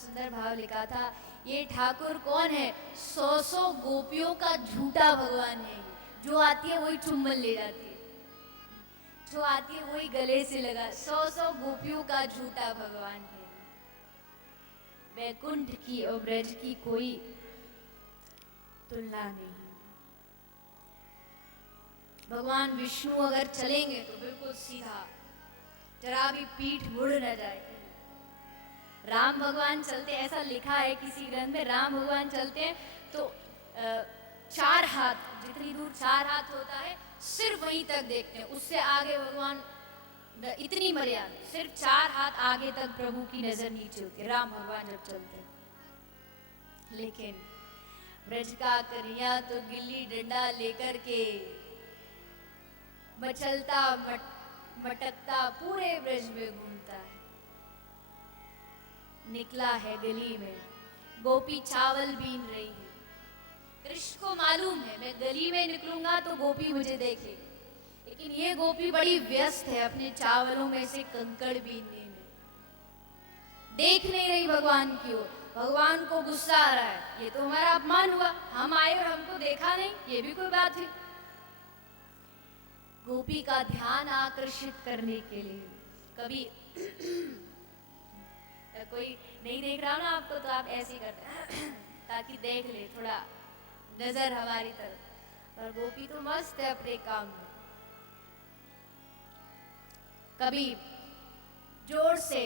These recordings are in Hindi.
सुंदर भाव लिखा था, ये ठाकुर कौन है? 100 गोपियों का झूठा भगवान है। जो आती है वही चुम्बन ले जाती है, जो आती है वही गले से लगा। 100 गोपियों का झूठा भगवान है। वैकुंठ की और ब्रज की कोई तुलना नहीं। भगवान विष्णु अगर चलेंगे तो बिल्कुल सीधा, जरा भी पीठ मुड़ न जाए। राम भगवान चलते, ऐसा लिखा है किसी ग्रंथ में, राम भगवान चलते हैं तो 4 हाथ, जितनी दूर 4 हाथ होता है सिर्फ वहीं तक देखते हैं, उससे आगे भगवान, इतनी मर्यादा, सिर्फ 4 हाथ आगे तक प्रभु की नजर नीचे होती है राम भगवान जब चलते हैं। लेकिन ब्रज का कन्हैया तो गिल्ली डंडा लेकर के मचलता मटकता पूरे ब्रज में घूमता है। निकला है गली में, गोपी चावल बीन रही है। कृष्ण को मालूम है मैं गली में निकलूंगा तो गोपी मुझे देखे, लेकिन ये गोपी बड़ी व्यस्त है अपने चावलों में से कंकड़ बीनने में, देख नहीं रही भगवान की ओर। भगवान को गुस्सा आ रहा है, ये तो हमारा अपमान हुआ, हम आए और हमको देखा नहीं, ये भी कोई बात हुई। गोपी का ध्यान आकर्षित करने के लिए कभी कोई नहीं देख रहा हो ना आपको, तो आप ऐसे ही करते हैं ताकि देख ले, थोड़ा नजर हमारी तरफ। और गोपी तो मस्त है अपने काम में। कभी जोर से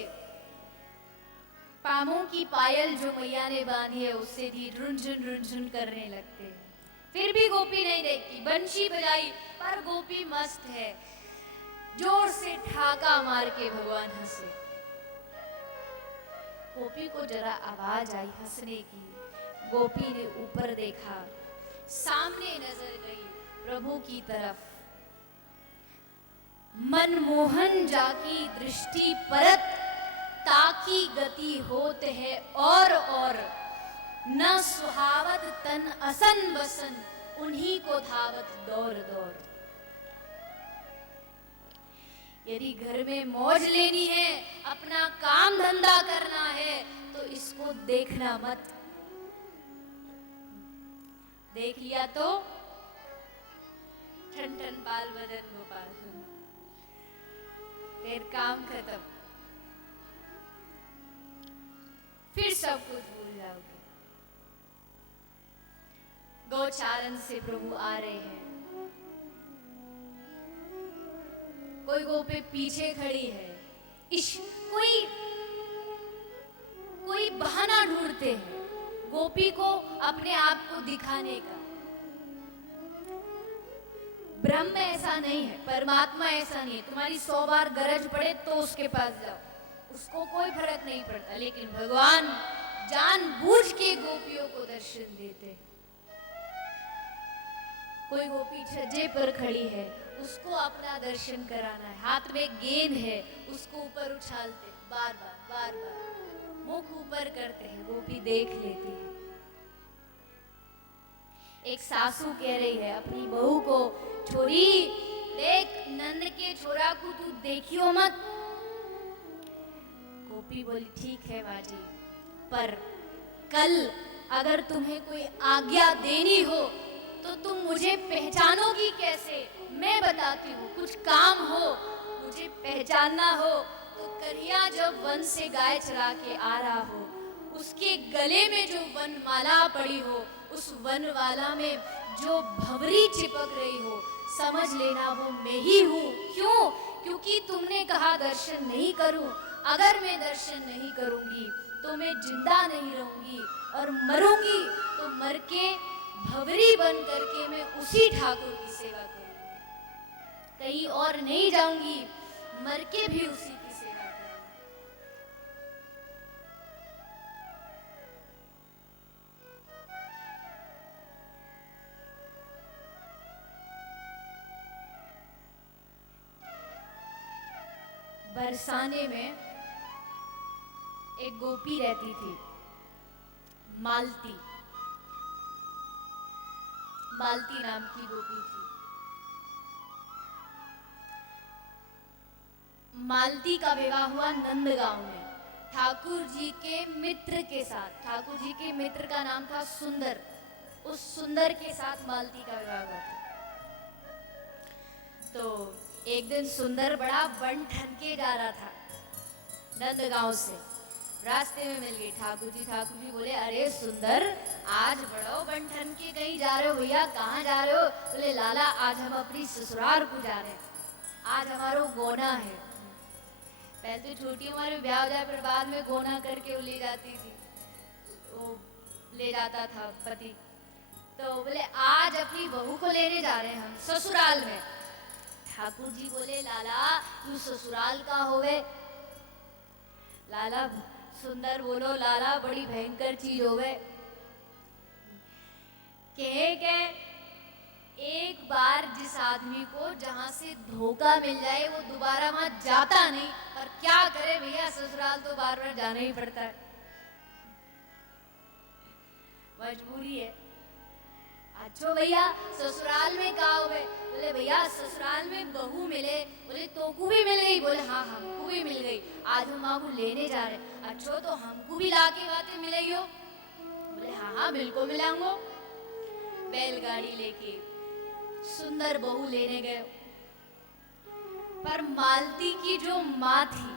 पामों की पायल जो मैया ने बांधी है उससे भी रुंझुन करने लगते हैं, फिर भी गोपी नहीं देखती। बंशी बजाई पर गोपी मस्त है, जोर से ठाका मार के भगवान हंसे। गोपी को जरा आवाज आई हंसने की, गोपी ने ऊपर देखा, सामने नजर गई प्रभु की तरफ। मनमोहन जाकी दृष्टि परत, ताकी गति होत है और न सुहावत तन असन बसन, उन्हीं को धावत दौर दौर। यदि घर में मौज लेनी है, अपना काम धंधा करना है, तो इसको देखना मत। देख लिया तो ठन ठन बाल बदन गोपाल, फिर काम खत्म, फिर सब कुछ भूल जाओगे। गौचारण से प्रभु आ रहे हैं, कोई गोपी पीछे खड़ी है, कोई बहाना ढूंढते हैं गोपी को अपने आप को दिखाने का। ब्रह्म ऐसा नहीं है, परमात्मा ऐसा नहीं है, तुम्हारी 100 बार गरज पड़े तो उसके पास जाओ, उसको कोई फर्क नहीं पड़ता। लेकिन भगवान जानबूझ के गोपियों को दर्शन देते। कोई गोपी छज्जे पर खड़ी है, उसको अपना दर्शन कराना है, हाथ में गेंद है, उसको ऊपर उछालते बार बार, मुख ऊपर करते हैं, गोपी देख लेती है। एक सासू कह रही है अपनी बहू को, छोरी देख नंद के छोरा को तू देखियो मत। गोपी बोली ठीक है बाजी, पर कल अगर तुम्हें कोई आज्ञा देनी हो तो तुम मुझे पहचानोगी कैसे? मैं बताती हूँ, कुछ काम हो, मुझे पहचानना हो तो कन्हैया जब वन से गाय चरा के आ रहा हो, उसके गले में जो वनमाला पड़ी हो, उस वनमाला में जो भंवरी चिपक रही हो, समझ लेना वो मैं ही हूँ। क्यों? क्योंकि तुमने कहा दर्शन नहीं करूँ। अगर मैं दर्शन नहीं करूँगी तो मैं जिंदा नहीं रहूँगी, और मरूंगी तो मर के भंवरी बन करके मैं उसी ठाकुर की सेवा करूंगी, कहीं और नहीं जाऊंगी, मर के भी उसी की सेवा करूंगी। बरसाने में एक गोपी रहती थी, मालती नाम की गोपी थी। मालती का विवाह हुआ नंदगांव में। ठाकुर जी के मित्र के साथ, ठाकुर जी के मित्र का नाम था सुंदर, उस सुंदर के साथ मालती का विवाह हुआ था। तो एक दिन सुंदर बड़ा बन ठन के जा रहा था नंदगांव से, रास्ते में मिल गई ठाकुर जी। ठाकुर जी बोले, अरे सुंदर, आज बड़ो बन ठन के कहीं जा रहे हो भैया, कहाँ जा रहे हो? बोले, लाला आज हम अपनी ससुराल को जा रहे हैं, आज हमारो गोना है। पहले तो छोटी उम्र में ब्याह हो जाए, फिर बाद में गोना करके वो ले जाती थी, वो ले जाता था पति। तो बोले, आज अपनी बहू को लेने जा रहे हैं हम ससुराल में। ठाकुर जी बोले, लाला तू ससुराल का होवे? लाला सुंदर बोलो, लाला बड़ी भयंकर चीज होवे। के एक बार जिस आदमी को जहां से धोखा मिल जाए वो दोबारा वहां जाता नहीं, पर क्या करे भैया, ससुराल तो बार बार जाना ही पड़ता है, मजबूरी है। अच्छो भैया ससुराल में कहा हुए? बोले, भैया ससुराल में बहू मिले। बोले, तो को भी मिल गई? बोले, हाँ हमको भी मिल गई, आज हम आपको लेने जा रहे हैं। अच्छो तो हमको भी लाके बातें मिलेगी हो? बोले, हाँ हाँ बिल्कुल मिलाऊंगो। बैलगाड़ी लेके सुंदर बहू लेने गए, पर मालती की जो माँ थी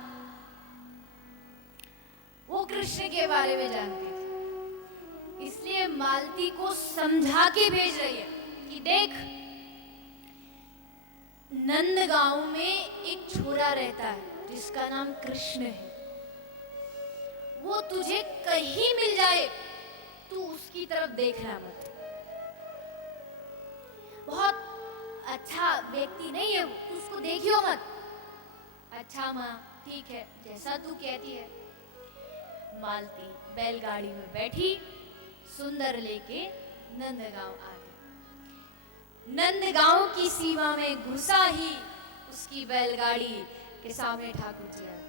वो कृष्ण के बारे में जानती थी, इसलिए मालती को समझा के भेज रही है कि देख, नंदगांव में एक छोरा रहता है जिसका नाम कृष्ण है, वो तुझे कहीं मिल जाए तू उसकी तरफ देखना मत, बहुत अच्छा व्यक्ति नहीं है वो, तू उसको देखियो मत। अच्छा माँ, ठीक है, जैसा तू कहती है। मालती बैलगाड़ी में बैठी, सुंदर लेके नंदगांव आ गई। नंदगांव की सीमा में घुसा ही उसकी बैलगाड़ी के सामने ठाकुर जी आए।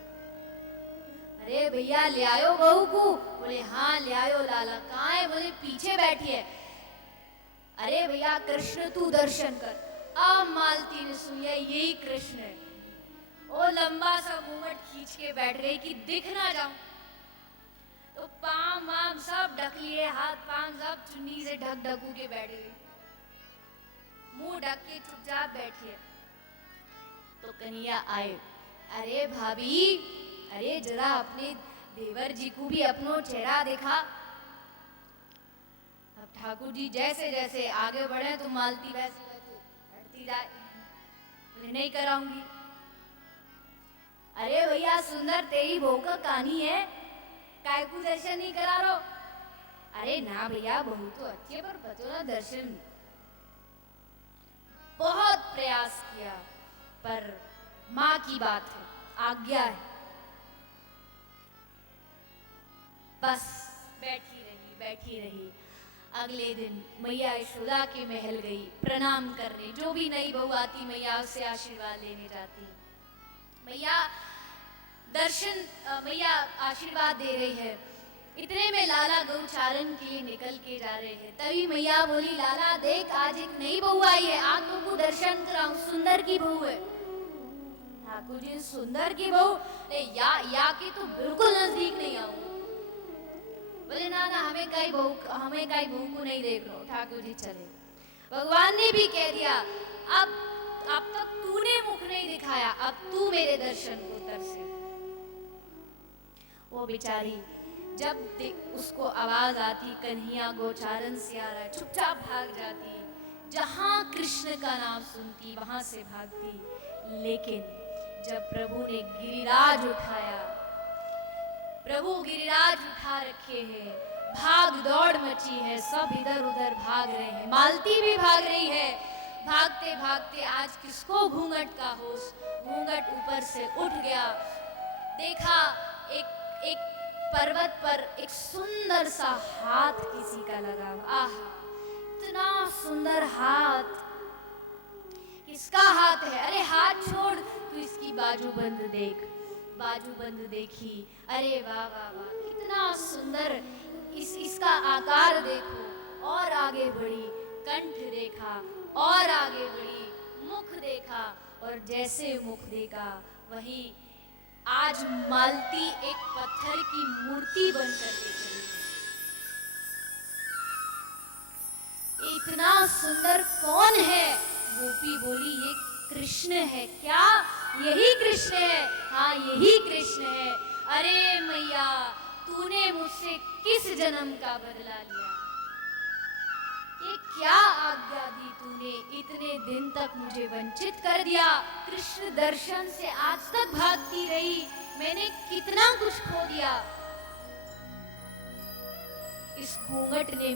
अरे भैया ले आयो बहू को? बोले, हाँ ले आयो लाला। कहाँ है? बोले, पीछे बैठी है। अरे भैया कृष्ण तू दर्शन कर। अब मालती ने सुनिया यही कृष्ण है, वो लंबा सा घूंघट खींच के बैठ गई कि दिख ना जाऊं। तो पांव वाम सब ढक लिए, हाथ पांव सब चुन्नी से ढक ढकू के बैठ गई, मुंह ढक के चुपचाप बैठी है। तो कन्हैया आए, अरे भाभी, अरे जरा अपने देवर जी को भी अपनो चेहरा देखा। अब ठाकुर जी जैसे जैसे आगे बढ़े तो मालती वैसे वैसे हटती जाए। बोले, नहीं कराऊंगी। अरे भैया सुंदर, तेरी बहू का कहानी है, काय को दर्शन नहीं करा रहो? अरे ना भैया, बहू तो अच्छी है, पर बतौला दर्शन। बहुत प्रयास किया, पर माँ की बात है, आज्ञा है, बस बैठी रही बैठी रही। अगले दिन मैया यशोदा के महल गई प्रणाम करने, जो भी नई बहू आती मैया उससे आशीर्वाद लेने जाती। मैया दर्शन, मैया आशीर्वाद दे रही है। इतने में लाला गौचारण के लिए निकल के जा रहे हैं, तभी मैया बोली, लाला देख, आज एक नई बहू आई है, आज तुमको दर्शन कराऊं, सुंदर की बहू है। ठाकुर जी, सुंदर की बहू? या कि तो बिल्कुल नजदीक नहीं आऊंगा। बोले, ना ना, हमें कई बहू को नहीं देख रहा। ठाकुर जी चले। भगवान ने भी कह दिया, अब तक तूने मुख नहीं दिखाया, अब तू मेरे दर्शन को तरसे। वो बेचारी जब उसको आवाज आती कन्हैया गोचारण से आ रहा है, चुपचाप भाग जाती, जहां कृष्ण का नाम सुनती वहां से भागती। लेकिन जब प्रभु ने गिरिराज उठाया, प्रभु गिरिराज उठा रखे हैं, भाग दौड़ मची है, सब इधर उधर भाग रहे हैं, मालती भी भाग रही है। भागते भागते आज किसको घूंघट का होश, घूंघट ऊपर से उठ गया। देखा एक पर्वत पर एक सुंदर सा हाथ किसी का लगा हुआ। आहा, इतना सुंदर हाथ, किसका हाथ है? अरे हाथ छोड़, तू इसकी बाजूबंद देख। बाजूबंद देखी, अरे वाह वाह वाह, कितना सुंदर, इसका आकार देखो। और आगे बढ़ी, कंठ देखा, और आगे बढ़ी, मुख देखा, और जैसे मुख देखा वही आज मालती एक पत्थर की मूर्ति बनकर के चली गई। इतना सुंदर कौन है? गोपी बोली, ये कृष्ण है। क्या यही कृष्ण है? हाँ, यही कृष्ण है। अरे मैया, तूने मुझसे किस जन्म का बदला लिया? ये क्या आज्ञा दी तूने? इतने दिन तक मुझे वंचित कर दिया। कृष्ण दर्शन से आज तक भागती रही। मैंने कितना कुछ खो दिया। इस घूंघट ने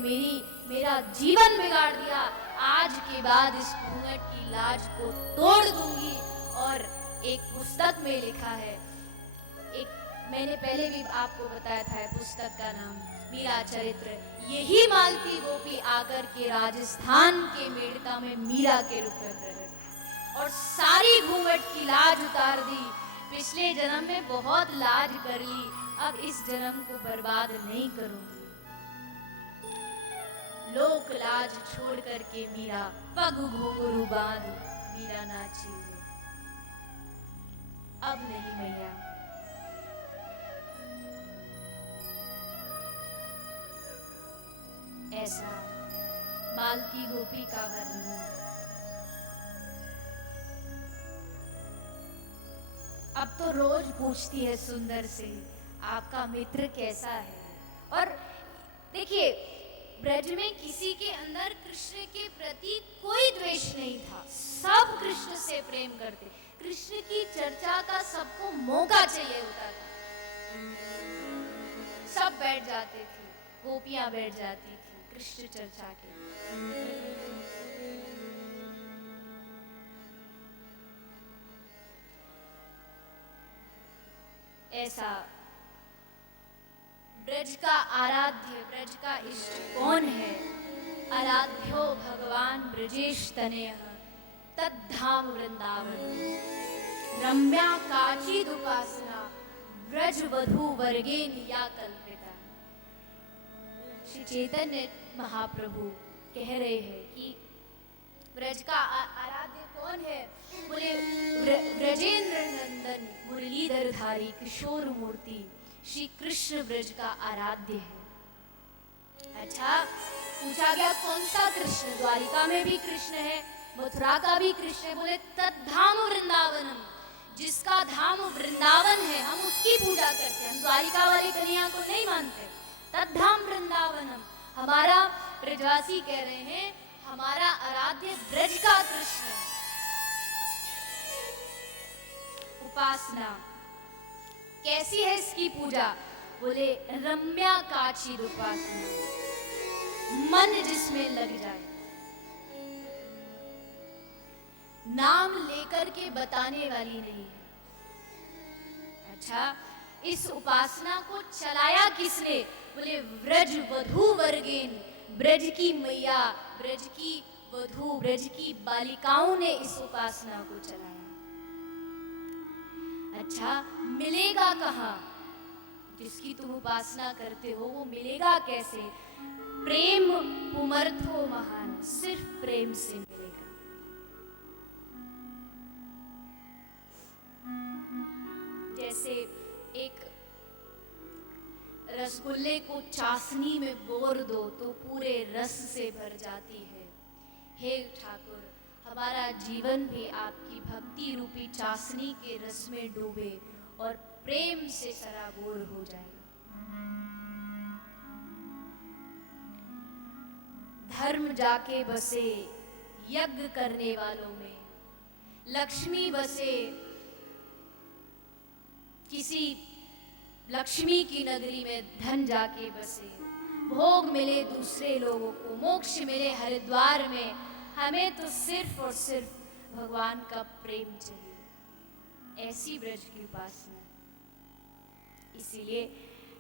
मेरा जीवन बिगाड़ दिया। आज के बाद इस घूंघट की लाज को तोड़ दूंगी। और एक पुस्तक में लिखा है, मैंने पहले भी आपको बताया था, पुस्तक का नाम मीरा चरित्र। यही मालती गोपी आकर के राजस्थान के मेड़ता में मीरा के रूप में प्रकट और सारी घूंघट की लाज उतार दी। पिछले जन्म में बहुत लाज कर ली, अब इस जन्म को बर्बाद नहीं करूंगी। लोक लाज छोड़ करके मीरा पग घुंघरू बांध मीरा नाची। अब नहीं मैया, ऐसा मालती गोपी का वर्णन। अब तो रोज पूछती है सुंदर से, आपका मित्र कैसा है? और देखिए, ब्रज में किसी के अंदर कृष्ण के प्रति कोई द्वेष नहीं था। सब कृष्ण से प्रेम करते। कृष्ण की चर्चा का सबको मौका चाहिए होता था। सब बैठ जाते थे, गोपियां बैठ जाती थी कृष्ण चर्चा के। ऐसा ब्रज का आराध्य, ब्रज का इष्ट कौन है? आराध्यो भगवान ब्रजेश तनयः तद्धाम वृंदावन रम्या काचिद उपासना ब्रज वधू वर्गेन या कल्पिता। श्री चैतन्य महाप्रभु कह रहे हैं कि ब्रज का आराध्य कौन है? बोले ब्रजेंद्र नंदन मुरलीधर धारी किशोर मूर्ति श्री कृष्ण ब्रज का आराध्य है। अच्छा, पूछा गया कौन सा कृष्ण? द्वारिका में भी कृष्ण है, मथुरा का भी कृष्ण है। बोले तद्धाम वृंदावनम, जिसका धाम वृंदावन है हम उसकी पूजा करते हैं। हम द्वारिका वाले कन्हैया को नहीं मानते। तद्धाम वृंदावनम, हमारा ब्रजवासी कह रहे हैं हमारा आराध्य ब्रज का कृष्ण है। उपासना कैसी है इसकी पूजा? बोले रम्या काचिद उपासना, मन जिसमें लग जाए, नाम लेकर के बताने वाली नहीं है। अच्छा, इस उपासना को चलाया किसने? बोले ब्रज वधू वर्गेन, ब्रज की मैया, ब्रज की वधू, ब्रज की बालिकाओं ने इस उपासना को चलाया। अच्छा, मिलेगा कहाँ? जिसकी तुम उपासना करते हो वो मिलेगा कैसे? प्रेम पुमर्थो महान, सिर्फ प्रेम से मिलेगा। जैसे एक रसगुल्ले को चाशनी में बोर दो तो पूरे रस से भर जाती है। हे ठाकुर, हमारा जीवन भी आपकी भक्ति रूपी चाशनी के रस में डूबे और प्रेम से सराबोर हो जाए। धर्म जाके बसे यज्ञ करने वालों में, लक्ष्मी बसे किसी लक्ष्मी की नगरी में, धन जाके बसे, भोग मिले दूसरे लोगों को, मोक्ष मिले हरिद्वार में, हमें तो सिर्फ और सिर्फ भगवान का प्रेम चाहिए। ऐसी ब्रज की उपासना। इसीलिए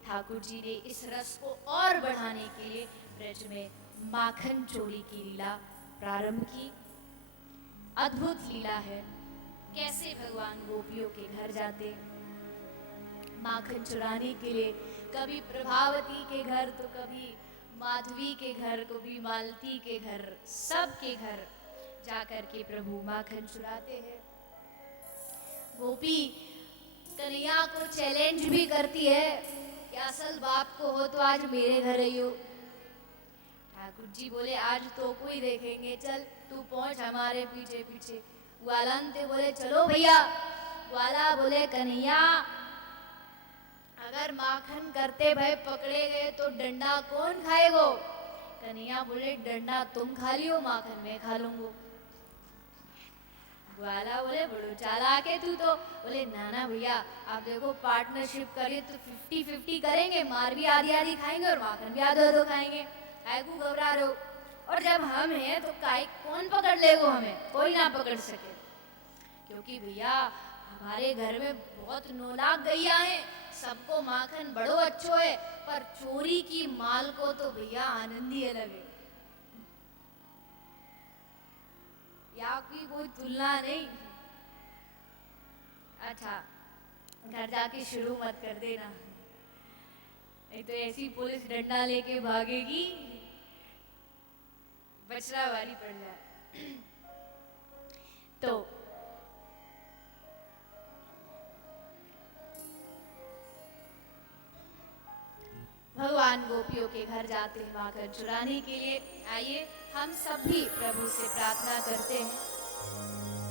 ठाकुर जी ने इस रस को और बढ़ाने के लिए ब्रज में माखन चोरी की लीला प्रारंभ की। अद्भुत लीला है, कैसे भगवान गोपियों के घर जाते माखन चुराने के लिए, कभी प्रभावती के घर तो कभी माधवी के घर, कभी मालती के घर, सबके घर जाकर के प्रभु माखन चुराते हैं। गोपी कन्हैया को चैलेंज भी करती है कि असल बाप को हो तो आज मेरे घर आई हो। ठाकुर जी बोले आज तो कोई देखेंगे, चल तू पहुंच हमारे पीछे पीछे। ग्वालांते बोले चलो भैया। ग्वाला बोले कन्हैया अगर माखन करते भय पकड़े गए तो डंडा कौन खाएगो? कन्हैया बोले डंडा तुम खा लियो, माखन मैं खा लूंगो। ग्वाला बोले बड़ो चालाक है तू तो। बोले ना भैया आप देखो पार्टनरशिप करिए तो 50-50 करेंगे, मार भी आधी आधी खाएंगे और माखन भी आधो आधो खाएंगे। काहे को घबरा रहे हो? और जब हम हैं तो काहे कौन पकड़ लेगो हमें? कोई ना पकड़ सके, क्योंकि भैया हमारे घर में बहुत 9 लाख गैया हैं, सबको माखन बड़ो अच्छो है, पर चोरी की माल को तो भैया आनंद ही अलग है। या की कोई तुलना नहीं। अच्छा घर जाके शुरू मत कर देना, नहीं तो ऐसी पुलिस डंडा लेके भागेगी बचना भारी पड़ जाए। तो भगवान गोपियों के घर जाते हैं माखन चुराने के लिए। आइए हम सब भी प्रभु से प्रार्थना करते हैं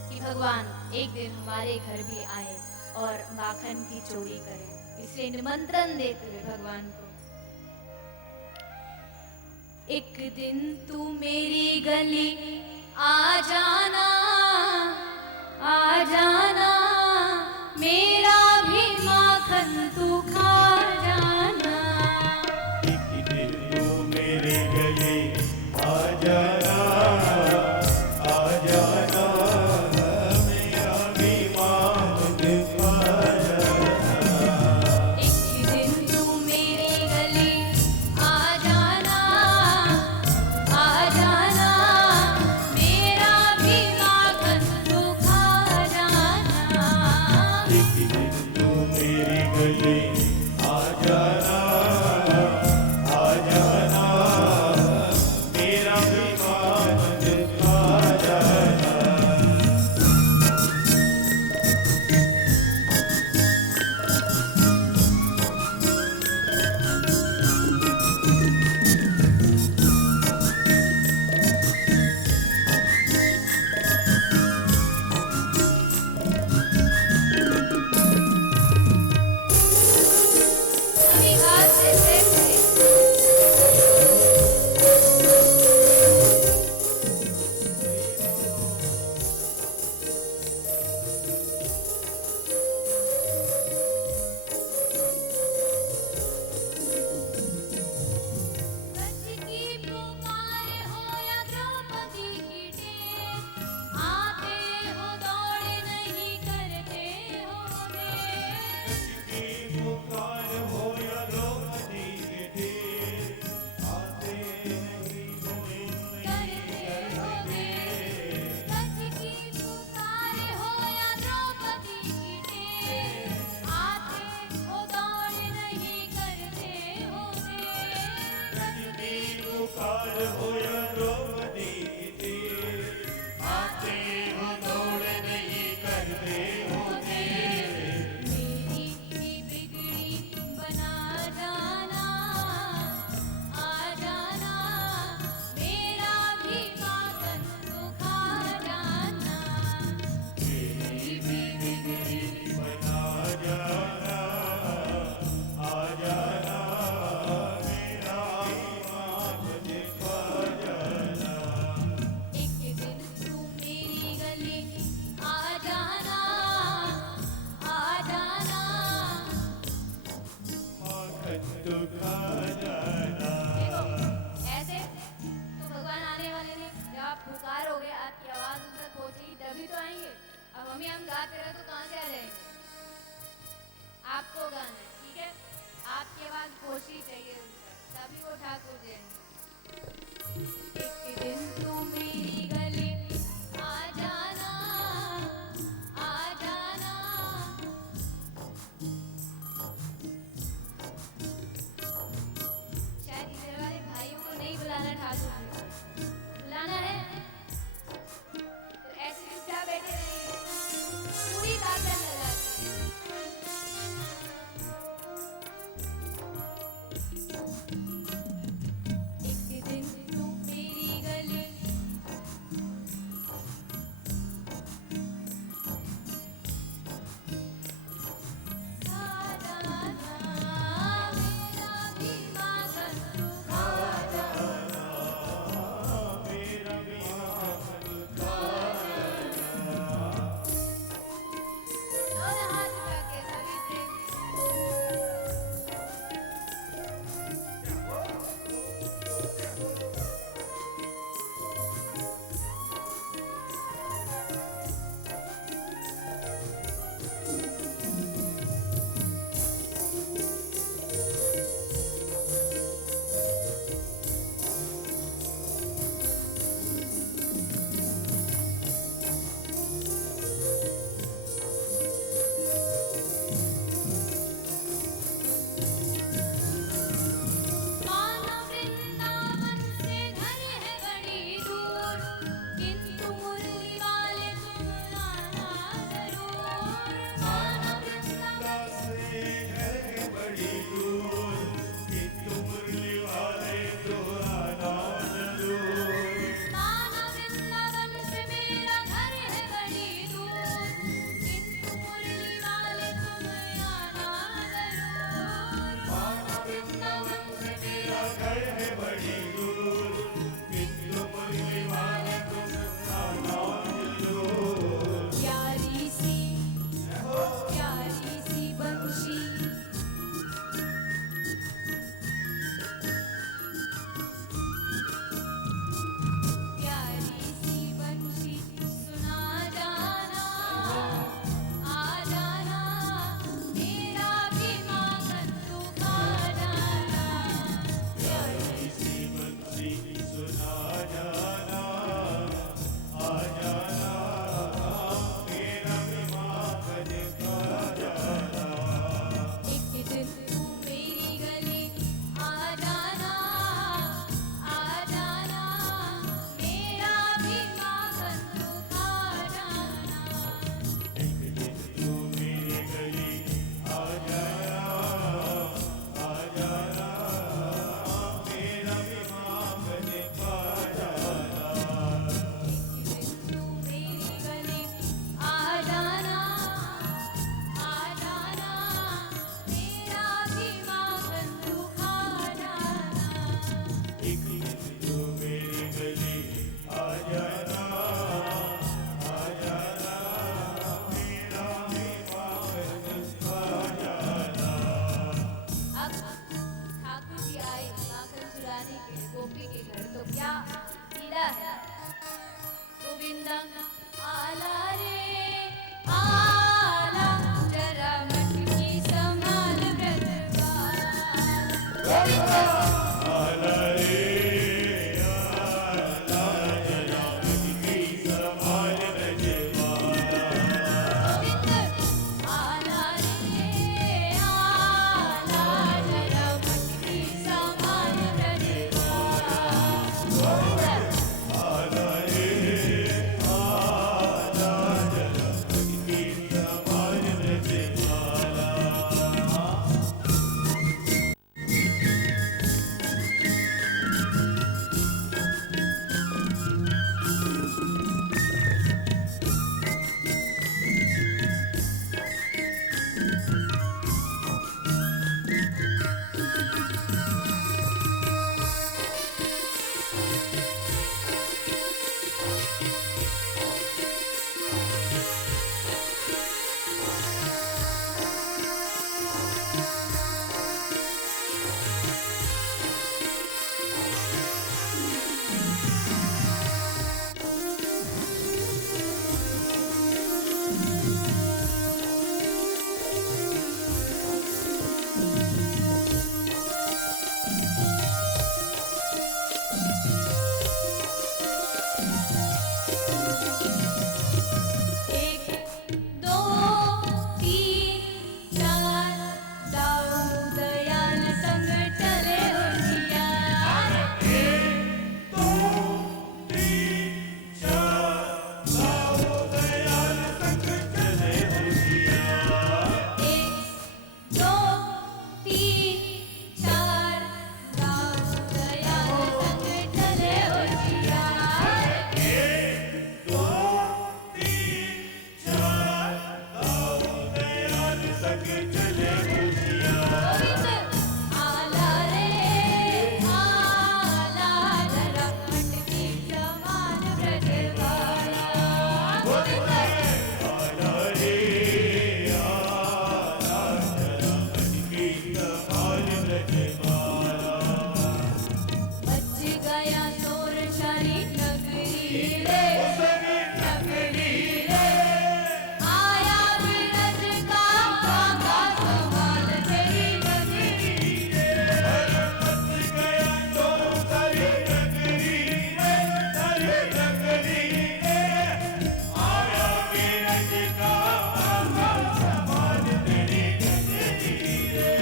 कि भगवान एक दिन हमारे घर भी आए और माखन की चोरी करें। इसलिए निमंत्रण देते हुए भगवान को, एक दिन तू मेरी गली आ जाना, आ जाना, मेरा भी माखन तू खा जाना। एक दिन तू मेरी गली आ जाना, आ जाना, मेरा भी माखन खा जाना। एक दिन तू मेरी गली आ जाना, आ जाना, मेरा भी माखन तू खा जाना। एक दिन तू मेरी गली आ जाना, आ जाना, मेरा भी माखन खा जाना। सभी हाथ से सेट करें। ब्रज की पुकार हो या द्रौपदी की टेर, आते हो दौड़ नहीं करते हो देर। की पुकार हो या द्रौपदी के ढेर, आते नहीं कोई करते हो देर। ब्रज की पुकार हो या द्रौपदी की टेर, आते हो दौड़ नहीं करते हो देर। की पुकार हो या द्रौपदी के ढेर, आते हो दौड़ नहीं करते हो देर। मेरी भी बिगड़ी बना जाना, आ जाना, मेरा भी माखन तू खा जाना। मेरी भी बिगड़ी बना जाना, आ जाना, मेरा भी माखन खा जाना। एक दिन तू मेरी गली आ जाना, आ जाना। माखन तो खा जाना। देखो ऐसे तो भगवान आने वाले नहीं, जब आप पुकारोगे आपकी आवाज उन तक पहुंचेगी तभी तो आएंगे। अब हम गाते रहे तो कहाँ से आ जाएंगे? आपको गाना है, ठीक है? आपकी आवाज पहुंचनी चाहिए उन तक, तभी वो ठाकुर जी आएंगे। एक दिन तू मेरी गली आ जाना, आ जाना। शायद इधर वाले भाइयों को नहीं बुलाना ठाकुर जी, बुलाना है तो ऐसे चुपचाप बैठे रहिए, पूरी ताकत लगा के। गोपी के घर तो क्या लीला है। गोविंदम आला रे आला, जरा मटकी संभाल ब्रजवाल। गोविंदम आला रे आला, जरा मटकी संभाल ब्रजवाला। गोविंद आला रे आला, जरा मटकी संभाल ब्रजवाल। गोविंद आला रे आला, जरा मटकी संभाल ब्रजवाला। एक दो तीन चार, दाऊ दयाल संग चले होशियार। दो तीन चार, दाऊ दयाल संग चले होशियार। एक दो तीन चार, दाऊ दयाल संग चले होशियार। दो तीन चार, दाऊ दयाल संग चले होशियार। गोविंद आला रे आला, जरा मटकी संभाल ब्रजवाला। गोविंद आला रे आला, जरा मटकी संभाल ब्रजवाला। बच गया चोर शाही नगरी रे, नगरी रे। आया बीरज का बाबा संभाल तेरी नगरी रे। बच गया तो सारी नगरी रे, सारी नगरी रे। आया बीरज का बाबा संभाल तेरी नगरी रे।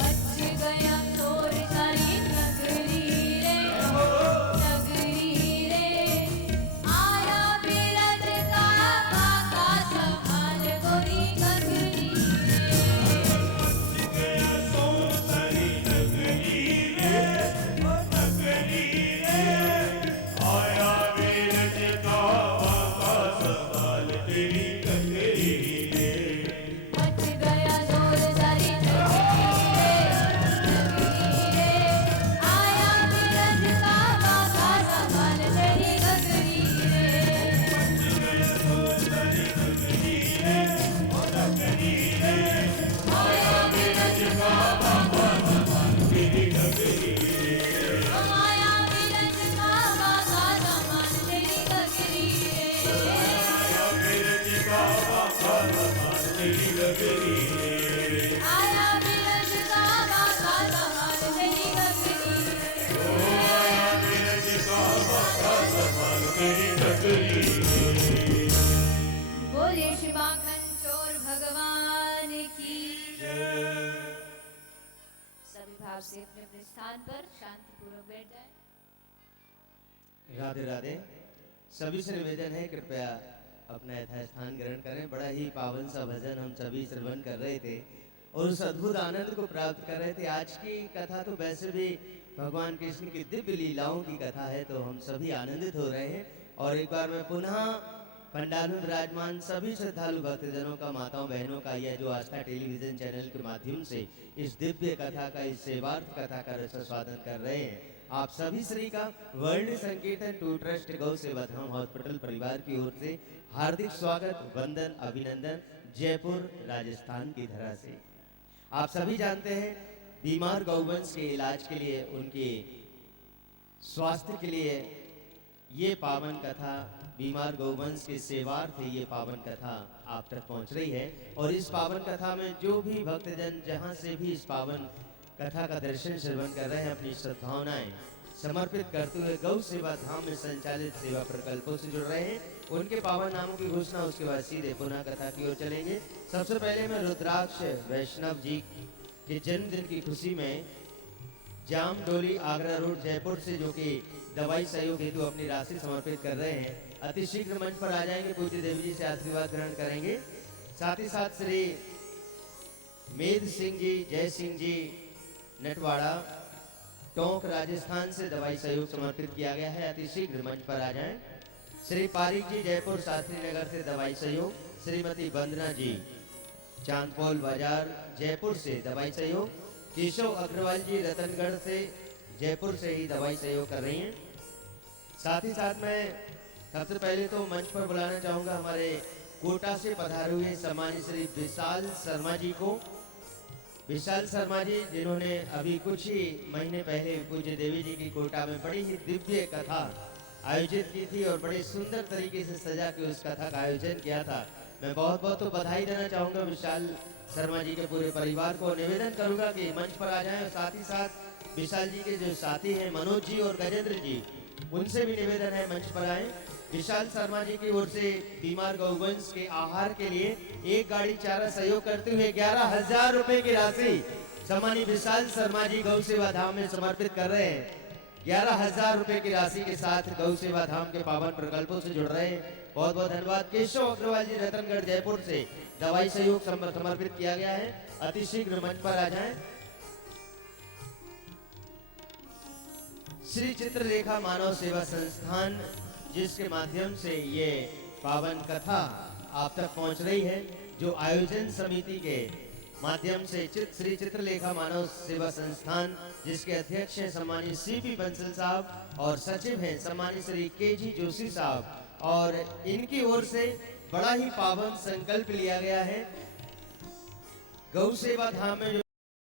बच गया चोर शाही नगरी रे, नगरी रे। आया बीरज का बाबा संभाल गोरी नगरी रे। गया तो सारी नगरी रे, नगरी रे। आया बीरज का बाबा संभाल तेरी नगरी रे। बच गया चोर शाही नगरी रे, नगरी रे। आया बीरज का बाबा संभाल तेरी नगरी रे। आया बीरज का बाबा संभाल तेरी नगरी रे। आया बीरज का बाबा संभाल तेरी नगरी रे। आया बीरज का बाबा संभाल तेरी नगरी रे। आया बीरज का बाबा संभाल तेरी नगरी रे। आया बीरज का बाबा संभाल तेरी नगरी रे। बोले शिवांगन चोर भगवान की। सभी भाव से अपने अपने स्थान पर शांतिपूर्वक बैठ जाएं। राधे राधे। सभी से निवेदन है कृपया अपना यथास्थान ग्रहण करें। बड़ा ही पावन सा भजन हम सभी श्रवण कर रहे थे और उस अद्भुत आनंद को प्राप्त कर रहे थे। आज की कथा तो वैसे भी भगवान कृष्ण की दिव्य लीलाओं की कथा है, तो हम सभी आनंदित हो रहे हैं। और एक बार मैं पुनः पंडाल में विराजमान सभी श्रद्धालु भक्तजनों का, माताओं बहनों का, यह जो आस्था टेलीविजन चैनल के माध्यम से इस दिव्य कथा का, इस सेवार्थ कथा का रसास्वादन कर रहे हैं, आप सभी श्री का वर्ण संकीर्तन टू ट्रस्ट गौ सेवा धाम हॉस्पिटल परिवार की ओर से हार्दिक स्वागत, वंदन, अभिनंदन जयपुर राजस्थान की धरा से। आप सभी जानते हैं बीमार गौवंश के इलाज के लिए, उनकी स्वास्थ्य के लिए ये पावन कथा, बीमार गौवंश के सेवार्थ ये पावन कथा आप तक पहुंच रही है। और इस पावन कथा में जो भी भक्तजन जहां से भी इस पावन कथा का दर्शन श्रवण कर रहे हैं, अपनी सद्भावनाएं समर्पित करते हुए गौ सेवा धाम में संचालित सेवा प्रकल्पों से जुड़ रहे हैं, उनके पावन नामों की घोषणा उसके बाद सीधे पुनः कथा की ओर चलेंगे। सबसे पहले मैं रुद्राक्ष वैष्णव जी के जन्मदिन की खुशी में जाम डोली आगरा रोड जयपुर से, जो कि दवाई सहयोग हेतु अपनी राशि समर्पित कर रहे हैं, अति शीघ्र मंच पर आ जाएंगे, पूज्य देवी जी से आशीर्वाद ग्रहण करेंगे। साथ ही साथ श्री मेद सिंह जी, जय सिंह जी नटवाड़ा टोंक राजस्थान से दवाई सहयोग समर्पित किया गया है, अति शीघ्र मंच पर आ जाएं। श्री पारिक जी जयपुर शास्त्री नगर से दवाई सहयोग, श्रीमती वंदना जी चांदपोल बाजार जयपुर से दवाई सहयोग, केशव अग्रवाल जी रतनगढ़ से जयपुर से ही दवाई सहयोग कर रही हैं। साथ ही साथ मैं सबसे पहले तो मंच पर बुलाना चाहूंगा हमारे कोटा से पधारे हुए सम्मानित श्री विशाल शर्मा जी को। विशाल शर्मा जी जिन्होंने अभी कुछ ही महीने पहले पूज्य देवी जी की कोटा में बड़ी ही दिव्य कथा आयोजित की थी और बड़े सुंदर तरीके से सजा के उस कथा का आयोजन किया था। मैं बहुत बहुत तो बधाई देना चाहूंगा विशाल शर्मा जी के पूरे परिवार को। निवेदन करूंगा कि मंच पर आ जाएं और साथ ही साथ विशाल जी के जो साथी हैं मनोज जी और गजेंद्र जी, उनसे भी निवेदन है मंच पर आए। विशाल शर्मा जी की ओर से बीमार गौवंश के आहार के लिए एक गाड़ी चारा सहयोग करते हुए 11,000 रुपए की राशि सम्मानित विशाल शर्मा जी गौ सेवा धाम में समर्पित कर रहे हैं। 11,000 रुपए की राशि के साथ गौ सेवा धाम के पावन प्रकल्पों से जुड़ रहे हैं, बहुत बहुत धन्यवाद। केशव अग्रवाल जी रतनगढ़ जयपुर से दवाई सहयोग समर्पित किया गया है, अति शीघ्र मंच पर आ जाएं। श्री चित्रलेखा मानव सेवा संस्थान, जिसके माध्यम से ये पावन कथा आप तक पहुंच रही है, जो आयोजन समिति के माध्यम से श्री चित्रलेखा मानव सेवा संस्थान, जिसके अध्यक्ष हैं सम्मानित सीपी बंसल साहब और सचिव हैं सम्मानित श्री केजी जोशी साहब, और इनकी ओर से बड़ा ही पावन संकल्प लिया गया है। गौ सेवा धाम में जो